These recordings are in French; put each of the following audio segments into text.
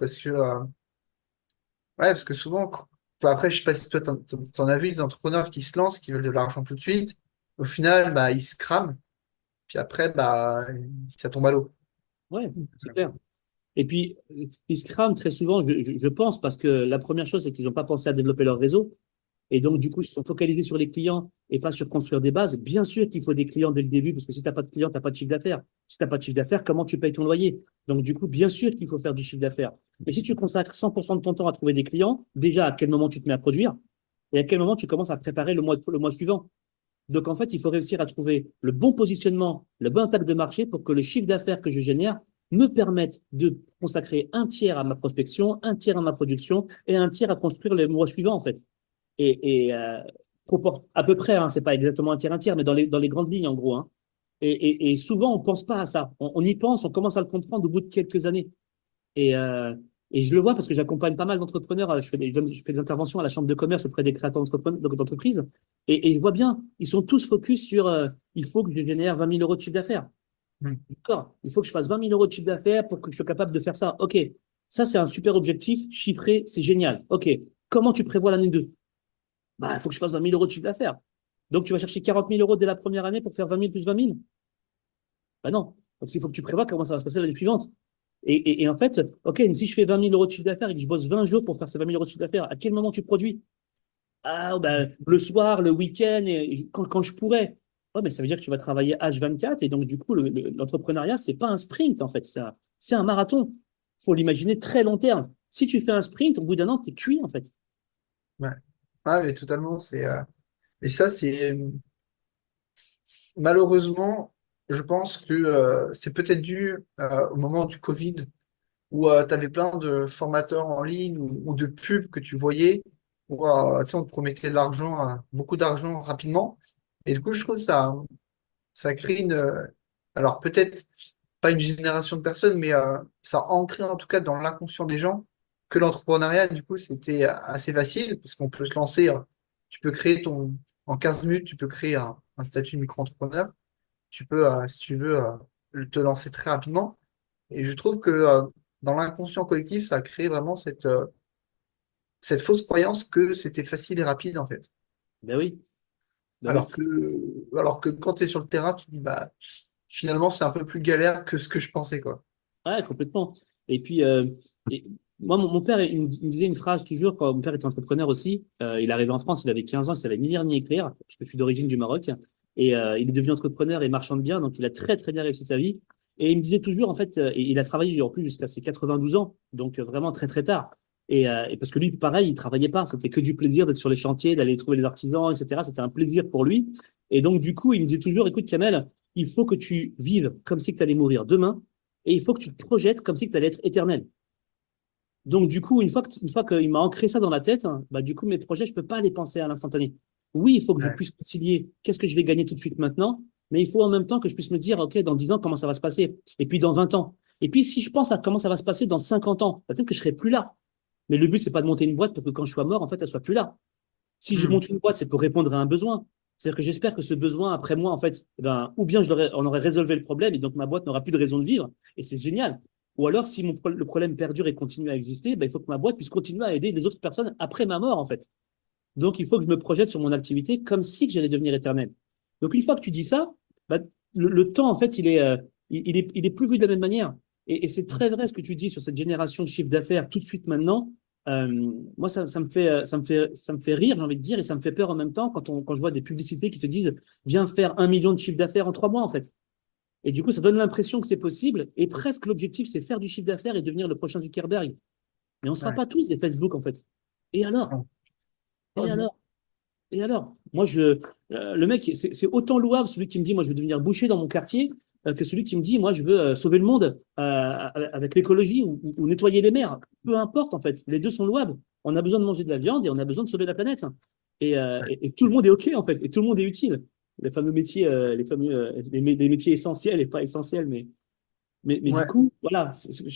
parce que, parce que souvent, enfin, après, je sais pas si toi, t'en as vu des entrepreneurs qui se lancent, qui veulent de l'argent tout de suite. Au final, bah, ils se crament, puis après, bah, ça tombe à l'eau. Ouais, c'est clair. Et puis, ils se crament très souvent, je pense, parce que la première chose, c'est qu'ils n'ont pas pensé à développer leur réseau. Et donc, du coup, ils se sont focalisés sur les clients et pas sur construire des bases. Bien sûr qu'il faut des clients dès le début, parce que si tu n'as pas de clients, tu n'as pas de chiffre d'affaires. Si tu n'as pas de chiffre d'affaires, comment tu payes ton loyer? Donc, du coup, bien sûr qu'il faut faire du chiffre d'affaires. Mais si tu consacres 100% de ton temps à trouver des clients, déjà, à quel moment tu te mets à produire et à quel moment tu commences à préparer le mois suivant? Donc, en fait, il faut réussir à trouver le bon positionnement, le bon tag de marché pour que le chiffre d'affaires que je génère me permette de consacrer un tiers à ma prospection, un tiers à ma production et un tiers à construire le mois suivant, en fait. Et à peu près, hein, c'est pas exactement un tiers, mais dans les grandes lignes, en gros. Hein. Et souvent, on ne pense pas à ça. On y pense, on commence à le comprendre au bout de quelques années. Et, euh, et je le vois parce que j'accompagne pas mal d'entrepreneurs. Je fais des interventions à la chambre de commerce auprès des créateurs d'entreprises. Et je vois bien, ils sont tous focus sur il faut que je génère 20 000 euros de chiffre d'affaires. Mm. D'accord, il faut que je fasse 20 000 euros de chiffre d'affaires pour que je sois capable de faire ça. OK, ça, c'est un super objectif. Chiffré, c'est génial. OK, comment tu prévois l'année 2? Bah, il faut que je fasse 20 000 euros de chiffre d'affaires. Donc, tu vas chercher 40 000 euros dès la première année pour faire 20 000 plus 20 000? Bah non. Donc, il faut que tu prévois comment ça va se passer l'année suivante. Et en fait, OK, mais si je fais 20 000 euros de chiffre d'affaires et que je bosse 20 jours pour faire ces 20 000 euros de chiffre d'affaires, à quel moment tu produis? Ah, ben, le soir, le week-end, quand je pourrais. Ouais, mais ça veut dire que tu vas travailler H24 et donc, du coup, l'entrepreneuriat, c'est pas un sprint, en fait. C'est un marathon. Il faut l'imaginer très long terme. Si tu fais un sprint, au bout d'un an, tu es cuit, en fait. Ouais. Ah, mais totalement, et ça, malheureusement, je pense que c'est peut-être dû au moment du Covid où tu avais plein de formateurs en ligne ou de pubs que tu voyais où tu sais, on te promettait de l'argent, beaucoup d'argent rapidement. Et du coup, je trouve que ça crée alors peut-être pas une génération de personnes, mais ça a ancré en tout cas dans l'inconscient des gens que l'entrepreneuriat, du coup, c'était assez facile parce qu'on peut se lancer. Tu peux créer en 15 minutes, tu peux créer un statut de micro-entrepreneur. Tu peux, si tu veux, te lancer très rapidement. Et je trouve que dans l'inconscient collectif, ça a créé vraiment cette fausse croyance que c'était facile et rapide, en fait. Ben oui, ben oui. Alors que quand tu es sur le terrain, tu te dis, bah, finalement, c'est un peu plus galère que ce que je pensais, quoi. Ouais, complètement. Et puis, et moi, mon père, il me disait une phrase toujours, quand mon père était entrepreneur aussi. Il est arrivé en France, il avait 15 ans, il savait ni lire ni écrire, parce que je suis d'origine du Maroc. Et il est devenu entrepreneur et marchand de biens, donc il a très, très bien réussi sa vie. Et il me disait toujours, en fait, et il a travaillé en plus jusqu'à ses 92 ans, donc vraiment très, très tard. Et parce que lui, pareil, il travaillait pas, c'était que du plaisir d'être sur les chantiers, d'aller trouver les artisans, etc. C'était un plaisir pour lui. Et donc, du coup, il me disait toujours, écoute, Kamel, il faut que tu vives comme si tu allais mourir demain et il faut que tu te projettes comme si tu allais être éternel. Donc, du coup, une fois qu'il m'a ancré ça dans la tête, hein, bah, du coup, mes projets, je ne peux pas les penser à l'instantané. Oui, il faut que je Ouais. puisse concilier qu'est-ce que je vais gagner tout de suite maintenant, mais il faut en même temps que je puisse me dire, OK, dans 10 ans, comment ça va se passer? Et puis dans 20 ans. Et puis, si je pense à comment ça va se passer dans 50 ans, peut-être que je ne serai plus là. Mais le but, c'est pas de monter une boîte pour que quand je sois mort, en fait, elle soit plus là. Si je Hmm. monte une boîte, c'est pour répondre à un besoin. C'est-à-dire que j'espère que ce besoin, après moi, en fait, eh ben, ou bien on aurait résolu le problème et donc ma boîte n'aura plus de raison de vivre, et c'est génial. Ou alors, si le problème perdure et continue à exister, ben, il faut que ma boîte puisse continuer à aider des autres personnes après ma mort, en fait. Donc, il faut que je me projette sur mon activité comme si que j'allais devenir éternel. Donc, une fois que tu dis ça, ben, le temps, en fait, il est plus vu de la même manière. Et c'est très vrai ce que tu dis sur cette génération de chiffre d'affaires tout de suite maintenant. Moi, ça me fait rire, j'ai envie de dire, et ça me fait peur en même temps quand je vois des publicités qui te disent viens faire 1 million de chiffre d'affaires en 3 mois, en fait. Et du coup, ça donne l'impression que c'est possible. Et presque l'objectif, c'est faire du chiffre d'affaires et devenir le prochain Zuckerberg. Mais on ne sera Ouais. pas tous des Facebook, en fait. Et alors? Non. Et Oh, non. alors? Et alors? Le mec, c'est autant louable celui qui me dit moi, je veux devenir boucher dans mon quartier que celui qui me dit moi, je veux sauver le monde avec l'écologie ou nettoyer les mers. Peu importe, en fait. Les deux sont louables. On a besoin de manger de la viande et on a besoin de sauver la planète. Et tout le monde est OK, en fait. Et tout le monde est utile. Les fameux métiers, les métiers essentiels et pas essentiels, mais du Ouais. coup, voilà,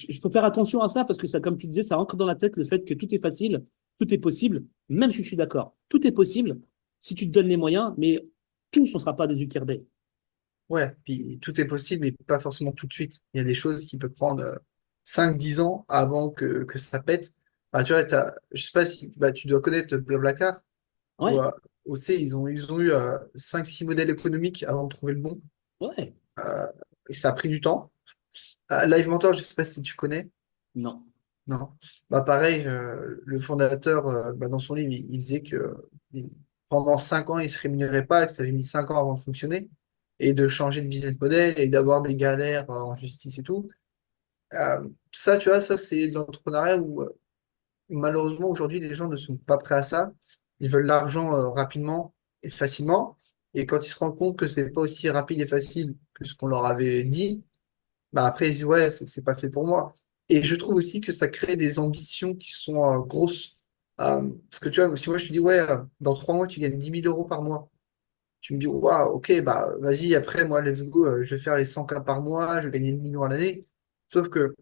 il faut faire attention à ça parce que ça, comme tu disais, ça rentre dans la tête le fait que tout est facile, tout est possible, même si je suis d'accord. Tout est possible si tu te donnes les moyens, mais tous, on ne sera pas des Zuckerberg. Ouais. Puis tout est possible, mais pas forcément tout de suite. Il y a des choses qui peuvent prendre 5-10 ans avant que ça pète. Bah, tu vois, je sais pas si bah, tu dois connaître Blablacar, où, Ouais, où, tu sais, ils ont eu 5-6 modèles économiques avant de trouver le bon. ouais, Euh, et ça a pris du temps. Live Mentor, je sais pas si tu connais. non, Non. Bah, pareil, le fondateur, bah, dans son livre, il disait que il- pendant 5 ans, il ne se rémunérait pas, que ça avait mis 5 ans avant de fonctionner, et de changer de business model, et d'avoir des galères en justice et tout. Ça, tu vois, ça, c'est de l'entrepreneuriat où, malheureusement, aujourd'hui, les gens ne sont pas prêts à ça. Ils veulent l'argent rapidement et facilement. Et quand ils se rendent compte que c'est pas aussi rapide et facile que ce qu'on leur avait dit, bah après, ils disent, ouais, c'est pas fait pour moi. Et je trouve aussi que ça crée des ambitions qui sont grosses. Parce que tu vois, si moi je te dis, ouais, dans 3 mois, tu gagnes 10 000 € par mois, tu me dis, waouh, ok, bah vas-y, après, moi, let's go, je vais faire les 100K par mois, je vais gagner 1 million à l'année. Sauf que,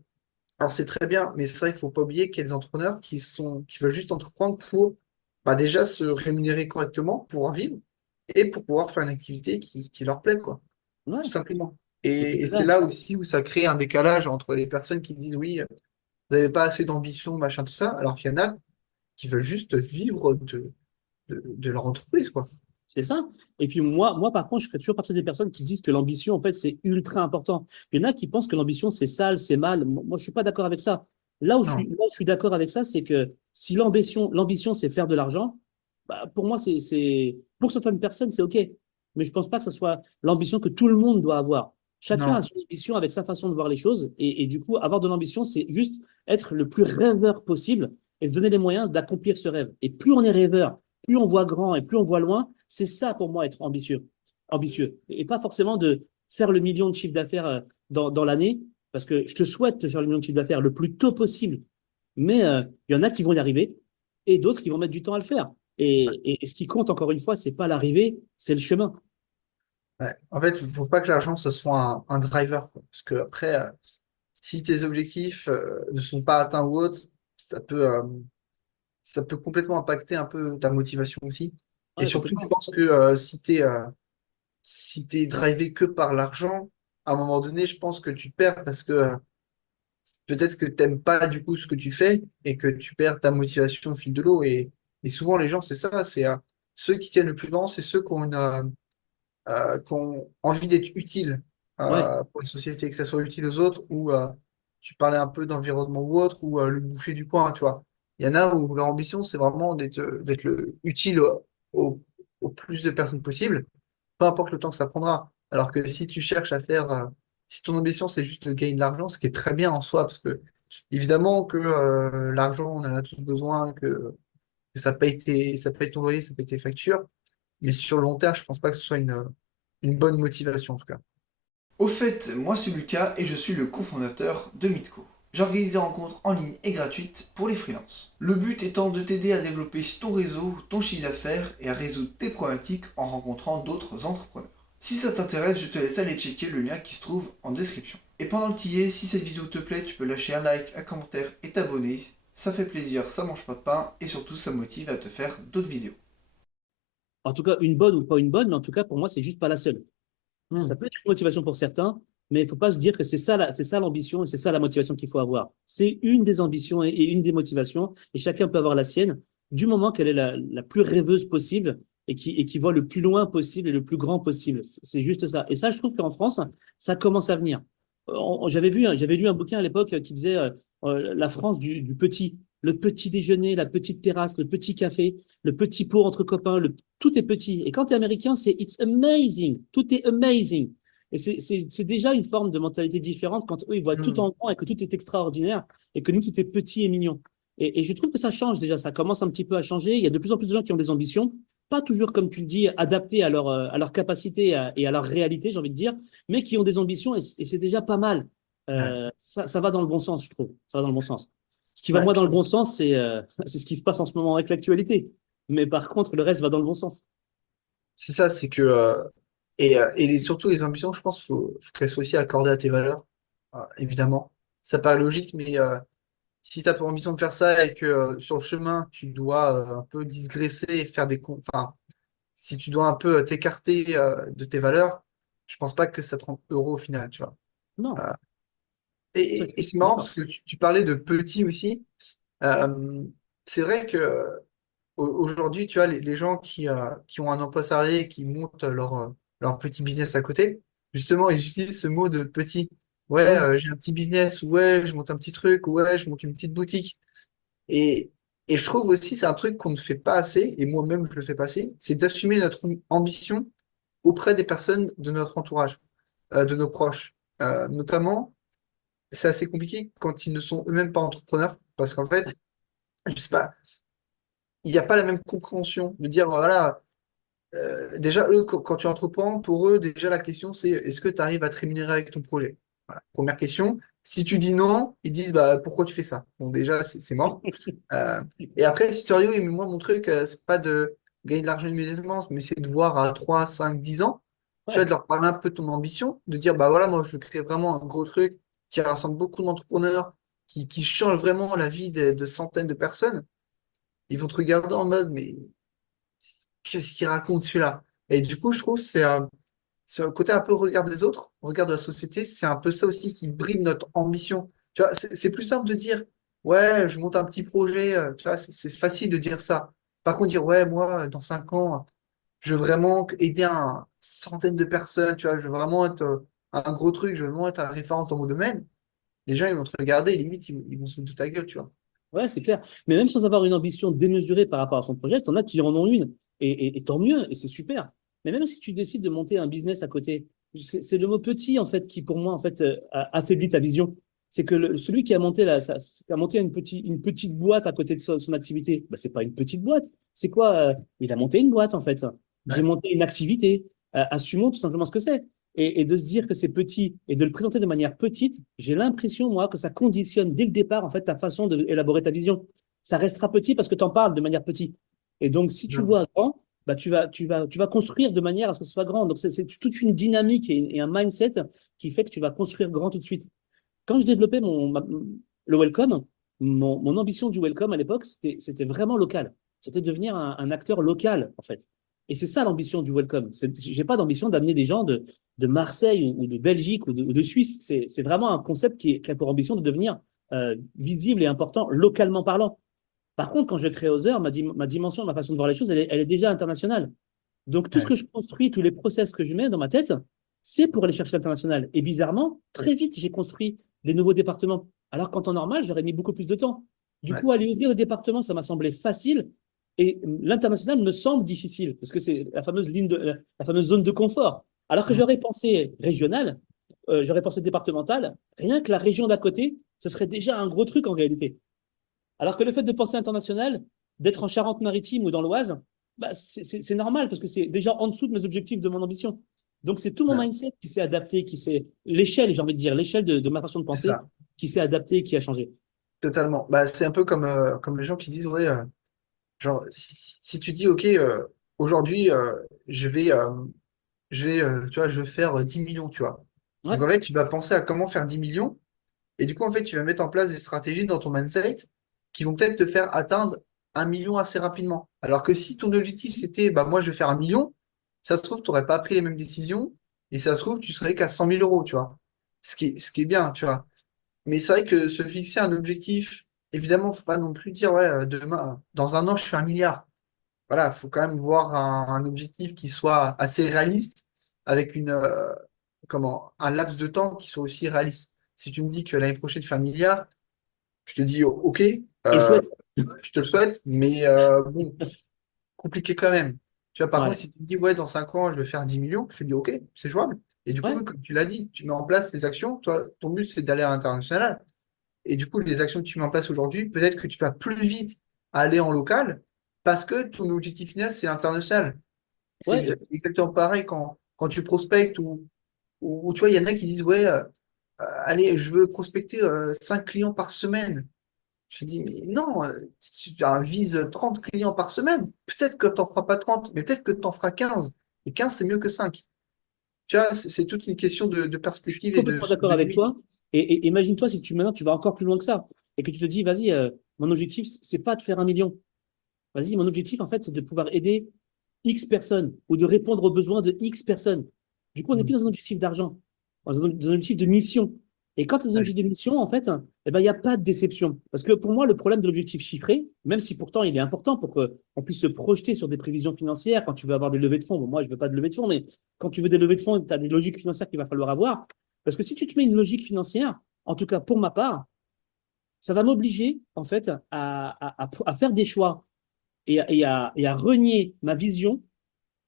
alors c'est très bien, mais c'est vrai qu'il faut pas oublier qu'il y a des entrepreneurs qui veulent juste entreprendre pour bah, déjà se rémunérer correctement, pour pouvoir vivre et pour pouvoir faire une activité qui leur plaît, quoi tout ouais, simplement. et c'est Et c'est ça. là aussi où ça crée un décalage entre les personnes qui disent oui, vous n'avez pas assez d'ambition, machin, tout ça, alors qu'il y en a qui veulent juste vivre de leur entreprise, quoi. C'est ça. Et puis moi, par contre, je fais toujours partie des personnes qui disent que l'ambition, en fait, c'est ultra important. Il y en a qui pensent que l'ambition, c'est sale, c'est mal. Moi, je suis pas d'accord avec ça. Non, Là où je suis d'accord avec ça, c'est que si l'ambition, c'est faire de l'argent, bah, pour moi, pour certaines personnes, c'est OK. Mais je pense pas que ce soit l'ambition que tout le monde doit avoir. Chacun a non, son ambition avec sa façon de voir les choses. Et du coup, avoir de l'ambition, c'est juste être le plus rêveur possible et se donner les moyens d'accomplir ce rêve. Et plus on est rêveur, plus on voit grand et plus on voit loin, c'est ça pour moi être ambitieux. Ambitieux. Et pas forcément de faire le million de chiffre d'affaires dans l'année, parce que je te souhaite de faire le million de chiffre d'affaires le plus tôt possible. Mais il y en a qui vont y arriver et d'autres qui vont mettre du temps à le faire. Et ce qui compte, encore une fois, c'est pas l'arrivée, c'est le chemin. ouais. En fait, il ne faut pas que l'argent, ce soit un driver, quoi. Parce que après, si tes objectifs ne sont pas atteints ou autres, ça peut, euh, ça peut complètement impacter un peu ta motivation aussi. Et Ouais, surtout, je complètement. pense que si t'es drivé que par l'argent, à un moment donné, je pense que tu perds parce que peut-être que t'aimes pas du coup ce que tu fais et que tu perds ta motivation au fil de l'eau. Et souvent, les gens, c'est ça, c'est ceux qui tiennent le plus longtemps, c'est ceux qui ont envie d'être utiles Ouais, pour la société, que ça soit utile aux autres, ou tu parlais un peu d'environnement ou autre, ou le boucher du coin, tu vois. Il y en a où leur ambition, c'est vraiment d'être utile au plus de personnes possible, peu importe le temps que ça prendra. Alors que si tu cherches à faire, si ton ambition, c'est juste de gagner de l'argent, ce qui est très bien en soi, parce que évidemment que l'argent, on en a tous besoin, que ça paye ton loyer, ça paye tes factures, mais sur le long terme, je pense pas que ce soit une bonne motivation en tout cas. Au fait, moi c'est Lucas et je suis le cofondateur de Mitco. J'organise des rencontres en ligne et gratuites pour les freelances. Le but étant de t'aider à développer ton réseau, ton chiffre d'affaires et à résoudre tes problématiques en rencontrant d'autres entrepreneurs. Si ça t'intéresse, je te laisse aller checker le lien qui se trouve en description. Et pendant que tu y es, si cette vidéo te plaît, tu peux lâcher un like, un commentaire et t'abonner. Ça fait plaisir, ça mange pas de pain et surtout ça motive à te faire d'autres vidéos. en tout cas, une bonne ou pas une bonne, mais en tout cas, pour moi, c'est juste pas la seule. Ça Hmm. peut être une motivation pour certains, mais il ne faut pas se dire que c'est ça l'ambition et c'est ça la motivation qu'il faut avoir. C'est une des ambitions et une des motivations, et chacun peut avoir la sienne, du moment qu'elle est la plus rêveuse possible et qui voit le plus loin possible et le plus grand possible. C'est juste ça. Et ça, je trouve qu'en France, ça commence à venir. J'avais lu un bouquin à l'époque qui disait la France du petit, le petit déjeuner, la petite terrasse, le petit café, le petit pot entre copains, tout est petit. Et quand tu es américain, c'est it's amazing. Tout est amazing. Et c'est déjà une forme de mentalité différente quand eux, ils voient tout Hmm. en grand et que tout est extraordinaire et que nous, tout est petit et mignon. Et je trouve que ça change déjà, ça commence un petit peu à changer. Il y a de plus en plus de gens qui ont des ambitions, pas toujours, comme tu le dis, adaptées à leur capacité et à leur réalité, j'ai envie de dire, mais qui ont des ambitions et c'est déjà pas mal. Ouais. Ça va dans le bon sens, je trouve. Ça va dans le bon sens. Ce qui va Ouais, moins dans puis le bon sens, c'est ce qui se passe en ce moment avec l'actualité. Mais par contre, le reste va dans le bon sens. c'est ça, c'est que surtout les ambitions, je pense, faut qu'elles soient aussi accordées à tes valeurs, évidemment. Ça paraît logique, mais si tu as pour ambition de faire ça et que sur le chemin, tu dois un peu digresser et faire enfin, si tu dois un peu t'écarter de tes valeurs, je pense pas que ça te rend heureux au final, tu vois. Non. Euh, Et c'est marrant parce que tu parlais de petits aussi. Euh, c'est vrai que aujourd'hui, tu vois, les gens qui ont un emploi salarié, qui montent leur petit business à côté, justement, ils utilisent ce mot de petit. Ouais, Ouais, j'ai un petit business, ouais, je monte un petit truc, ouais, je monte une petite boutique. Et, et je trouve aussi, c'est un truc qu'on ne fait pas assez, et moi-même, je le fais pas assez, c'est d'assumer notre ambition auprès des personnes de notre entourage, de nos proches. Notamment, c'est assez compliqué quand ils ne sont eux-mêmes pas entrepreneurs, parce qu'en fait, je sais pas, il n'y a pas la même compréhension de dire, voilà, déjà, eux, quand tu entreprends, pour eux, déjà, la question, c'est est-ce que tu arrives à te rémunérer avec ton projet? Voilà. Première question. Si tu dis non, ils disent, bah, pourquoi tu fais ça? Donc, déjà, c'est mort. Euh, et après, si tu dis, oui, mais moi, mon truc, c'est pas de gagner de l'argent immédiatement, mais c'est de voir à 3 5 10 ans, tu vois, ouais. de leur parler un peu de ton ambition, de dire, bah voilà, moi, je veux créer vraiment un gros truc qui rassemble beaucoup d'entrepreneurs, qui change vraiment la vie de centaines de personnes. Ils vont te regarder en mode, mais qu'est-ce qu'il raconte celui-là? Et du coup, je trouve que c'est un côté un peu regard des autres, regard de la société, c'est un peu ça aussi qui bride notre ambition. Tu vois, c'est plus simple de dire, ouais, je monte un petit projet, tu vois, c'est facile de dire ça. Par contre, dire, ouais, moi, dans 5 ans, je veux vraiment aider un centaine de personnes, tu vois, je veux vraiment être un gros truc, je veux vraiment être un référent dans mon domaine. Les gens, ils vont te regarder, limite, ils vont se foutre de ta gueule, tu vois. Ouais, c'est clair. Mais même sans avoir une ambition démesurée par rapport à son projet, t'en as qui en ont une. Et tant mieux, et c'est super. Mais même si tu décides de monter un business à côté, c'est le mot petit, en fait, qui, pour moi, en fait, affaiblit ta vision. C'est que celui qui a monté, qui a monté une petite boîte à côté de son activité, bah, c'est pas une petite boîte. C'est quoi? Il a monté une boîte, en fait. J'ai Ouais, monté une activité. Assumons tout simplement ce que c'est. Et de se dire que c'est petit et de le présenter de manière petite, j'ai l'impression, moi, que ça conditionne dès le départ, en fait, ta façon d'élaborer ta vision. Ça restera petit parce que tu en parles de manière petite. Et donc, si tu vraiment. vois grand, bah, tu vas construire de manière à ce que ce soit grand. Donc, c'est toute une dynamique et un mindset qui fait que tu vas construire grand tout de suite. Quand je développais le Welcome, mon ambition du Welcome à l'époque, c'était vraiment local. C'était devenir un acteur local, en fait. Et c'est ça l'ambition du Welcome. Je n'ai pas d'ambition d'amener des gens de Marseille ou de Belgique ou de Suisse. C'est vraiment un concept qui a pour ambition de devenir visible et important localement parlant. Par contre, quand je crée Other, ma dimension, ma façon de voir les choses, elle est déjà internationale. Donc, tout ce Ouais. que je construis, tous les process que je mets dans ma tête, c'est pour aller chercher l'international. Et bizarrement, très vite, j'ai construit des nouveaux départements. Alors qu'en temps normal, j'aurais mis beaucoup plus de temps. Du Ouais. coup, aller ouvrir le département, ça m'a semblé facile. Et l'international me semble difficile, parce que c'est la fameuse la fameuse zone de confort. Alors que Mm. j'aurais pensé régional, j'aurais pensé départemental, rien que la région d'à côté, ce serait déjà un gros truc en réalité. Alors que le fait de penser international, d'être en Charente-Maritime ou dans l'Oise, bah, c'est normal parce que c'est déjà en dessous de mes objectifs, de mon ambition. Donc, c'est tout mon Ouais. mindset qui s'est adapté, l'échelle, j'ai envie de dire, l'échelle de ma façon de C'est penser ça. qui s'est adaptée, qui a changé. Totalement. Bah, c'est un peu comme les gens qui disent, ouais, genre, si tu dis, OK, aujourd'hui, tu vois, je vais faire 10 millions, tu vois. Ouais, Donc, en fait, tu vas penser à comment faire 10 millions. Et du coup, en fait, tu vas mettre en place des stratégies dans ton mindset qui vont peut-être te faire atteindre 1 million assez rapidement. Alors que si ton objectif, c'était, bah, moi, je vais faire 1 million, ça se trouve, tu n'aurais pas pris les mêmes décisions. Et ça se trouve, tu serais qu'à 100 000 euros, tu vois. Ce qui est bien, tu vois. Mais c'est vrai que se fixer un objectif, évidemment, il ne faut pas non plus dire, ouais, demain, dans un an, je fais 1 milliard. Voilà, il faut quand même voir un objectif qui soit assez réaliste, avec un laps de temps qui soit aussi réaliste. Si tu me dis que l'année prochaine, tu fais 1 milliard, je te dis, OK, je le souhaite. je te le souhaite, mais bon, compliqué quand même. Tu vois, par contre, Ouais, si tu me dis, ouais, dans 5 ans, je vais faire 10 millions, je te dis, OK, c'est jouable. Et du coup, ouais, comme tu l'as dit, tu mets en place les actions. Toi, ton but, c'est d'aller à l'international. Et du coup, les actions que tu mets en place aujourd'hui, peut-être que tu vas plus vite aller en local parce que ton objectif final, c'est international. C'est ouais. exactement pareil quand tu prospectes ou tu vois, il y en a qui disent, ouais, allez, je veux prospecter 5 clients par semaine. Je dis, mais non, si tu vises 30 clients par semaine, peut-être que tu n'en feras pas 30, mais peut-être que tu en feras 15. Et 15, c'est mieux que 5. Tu vois, c'est toute une question de Je suis perspective et complètement d'accord de avec limite. toi. Et imagine-toi si maintenant tu vas encore plus loin que ça et que tu te dis, vas-y, mon objectif, c'est pas de faire 1 million. Vas-y, mon objectif, en fait, c'est de pouvoir aider X personnes ou de répondre aux besoins de X personnes. Du coup, on n'est plus dans un objectif d'argent, dans un objectif de mission. Et quand tu as des Ouais. objectifs de mission, en fait, eh ben, il n'y a pas de déception. Parce que pour moi, le problème de l'objectif chiffré, même si pourtant il est important pour qu'on puisse se projeter sur des prévisions financières, quand tu veux avoir des levées de fonds, bon, moi je ne veux pas de levée de fonds, mais quand tu veux des levées de fonds, tu as des logiques financières qu'il va falloir avoir. Parce que si tu te mets une logique financière, en tout cas pour ma part, ça va m'obliger en fait à faire des choix et à renier ma vision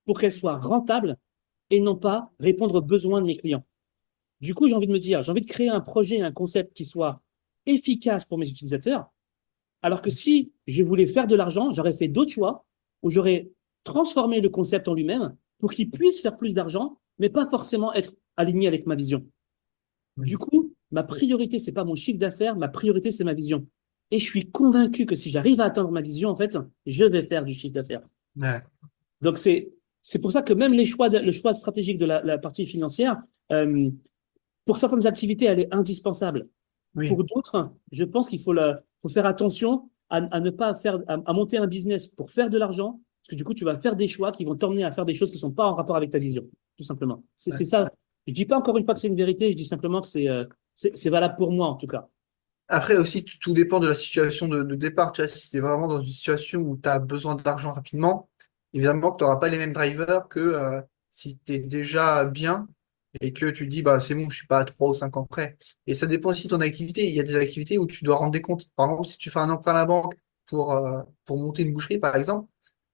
pour qu'elle soit rentable et non pas répondre aux besoins de mes clients. Du coup, j'ai envie de me dire, j'ai envie de créer un projet, un concept qui soit efficace pour mes utilisateurs, alors que si je voulais faire de l'argent, j'aurais fait d'autres choix où j'aurais transformé le concept en lui-même pour qu'il puisse faire plus d'argent, mais pas forcément être aligné avec ma vision. Du coup, ma priorité, ce n'est pas mon chiffre d'affaires, ma priorité, c'est ma vision. Et je suis convaincu que si j'arrive à atteindre ma vision, en fait, je vais faire du chiffre d'affaires. Ouais. Donc, c'est pour ça que même le choix stratégique de la partie financière, pour certaines activités, elle est indispensable. Oui. Pour d'autres, je pense qu'il faut faire attention à ne pas faire, à monter un business pour faire de l'argent, parce que du coup, tu vas faire des choix qui vont t'emmener à faire des choses qui ne sont pas en rapport avec ta vision, tout simplement. Ouais. C'est ça. Je ne dis pas encore une fois que c'est une vérité, je dis simplement que c'est valable pour moi, en tout cas. Après aussi, tout dépend de la situation de départ. Tu vois, si tu es vraiment dans une situation où tu as besoin d'argent rapidement, évidemment que tu n'auras pas les mêmes drivers que si tu es déjà bien et que tu te dis, bah, c'est bon, je suis pas à 3 ou 5 ans près. Et ça dépend aussi de ton activité. Il y a des activités où tu dois rendre des comptes. Par exemple, si tu fais un emprunt à la banque pour monter une boucherie, par exemple,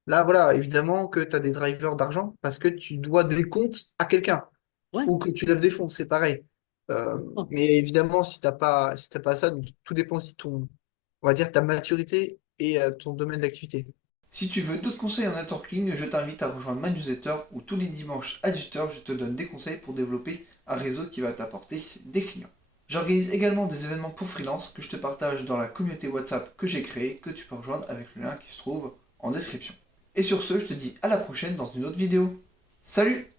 là, voilà, évidemment que tu as des drivers d'argent parce que tu dois des comptes à quelqu'un Ouais. ou que tu lèves des fonds, c'est pareil. Euh, Oh. mais évidemment, si t'as pas ça, donc tout dépend aussi de ton, on va dire, ta maturité et ton domaine d'activité. Si tu veux d'autres conseils en networking, je t'invite à rejoindre ma newsletter où tous les dimanches à 18h, je te donne des conseils pour développer un réseau qui va t'apporter des clients. J'organise également des événements pour freelance que je te partage dans la communauté WhatsApp que j'ai créée, que tu peux rejoindre avec le lien qui se trouve en description. Et sur ce, je te dis à la prochaine dans une autre vidéo. Salut!